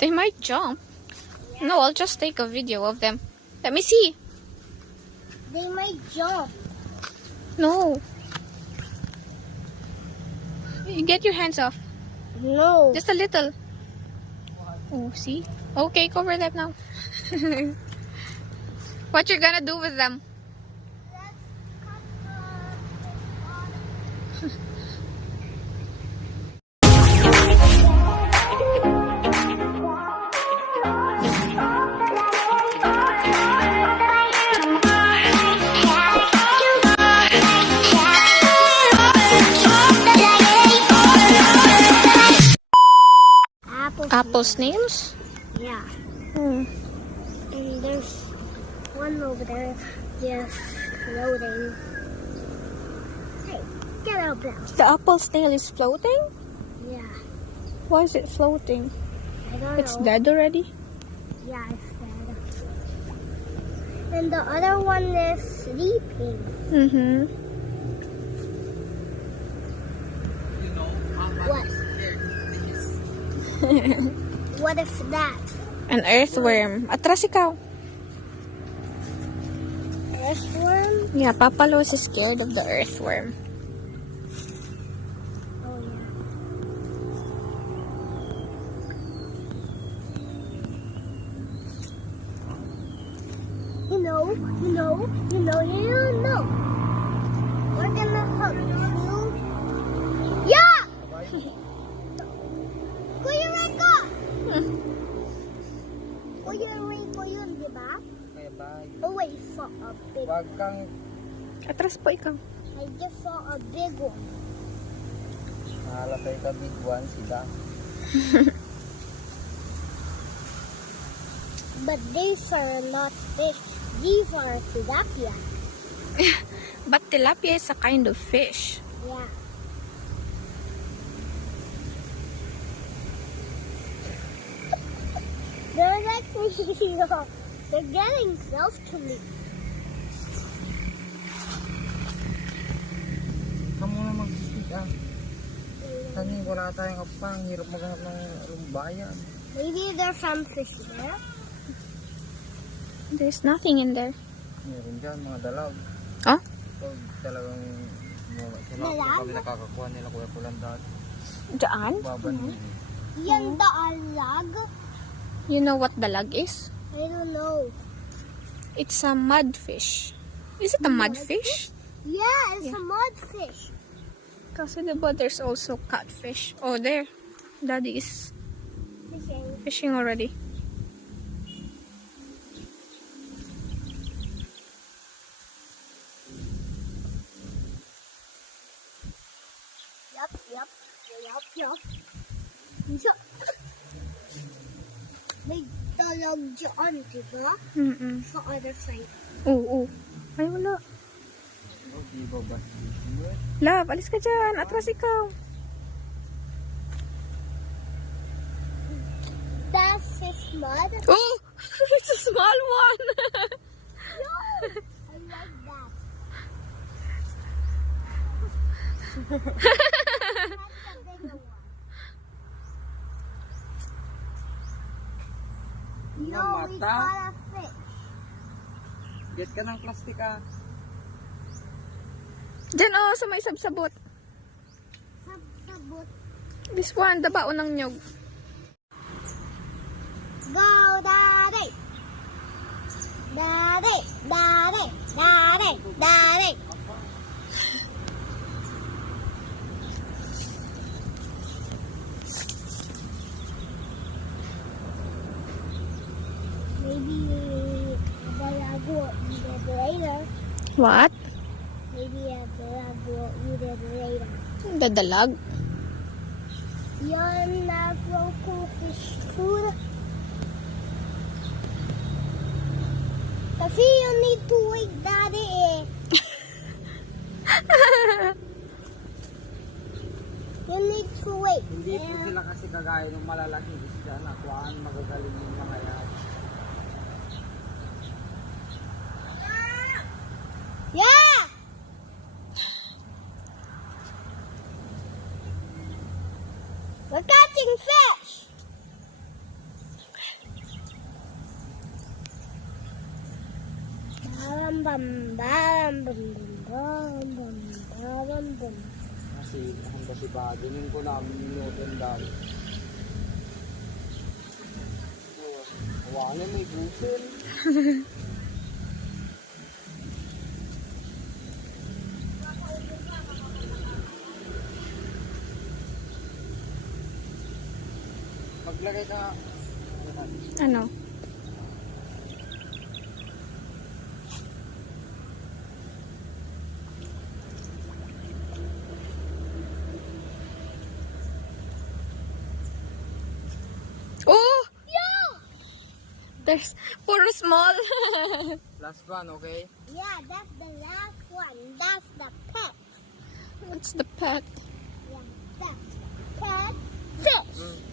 They might jump. No, I'll just take a video of them. Let me see. They might jump. No. You get your hands off. No. Just a little. Oh, see? Okay, cover them now. What you're gonna do with them? Apple snails? Yeah. Hmm. And there's one over there just floating. Hey, get out there. The apple snail is floating? Yeah. Why is it floating? I don't It's know. dead already? Yeah, it's dead. And the other one is sleeping. Mm-hmm. What? What is that? An earthworm. Atras ikaw. Earthworm? Yeah, Papa Los is scared of the earthworm. Oh yeah. You know. We're gonna help you. Yeah! Kuya Rico! Kuya Rico yun, di ba? Kaya ba? Oh wait, saw a big Wag kang Atras po ikaw. I just saw a big one. mahalapay ka big one sila. But these are not fish. These are tilapia. But tilapia is a kind of fish. Yeah. They're like me. They're getting close to me. Kamu na mag-speak ah. Kasi wala tayong kapang. Hirap maghanap ng lumbayan. Maybe there's some fish there. There's nothing in there. Meron dyan mga dalag. Oh? Pag talagang Dalag? kami nakakakuha nila kuya pulan dati. Daan? Baban Yan the alag? You know what dalag is? I don't know. It's a mudfish. Is it a mudfish? Yeah, it's a mudfish. Kasi diba there's also catfish. Oh, there. Daddy is Fishing. fishing already. Yup. So, may dalag dyan, diba? Mm-mm. Sa other side. Oo. Ay, wala. Oh, di ba ba? Love, alis ka dyan. Atras ikaw. That fish mud? Oh! It's a small one. No! I like that. That's the bigger one. No, we mata? caught a fish. Get ka ng plastic ah. Dyan oh, sa may sabsabot. Sabot. This one, the baon ng nyog. Go, Daddy! Daddy! Maybe a dalag will eat it later. What? Maybe a dalag will eat it later. Dadalag? Yan na local fish food. Kasi you need to wait, Daddy eh. You need to wait. Hindi po sila kasi kagaya ng malalaking isda na kuhaan magagaling yung mga yan. Yeah! We're catching fish! bum bum bum bum bum bum bum. Kasi handa si Badinin ko namin minutin dami. Wala may busil. Maglagay ka. Ano? Oh! There's puro small. Last one, okay? Yeah, that's the last one. That's the pet. What's the pet? Yeah, that's pet fish.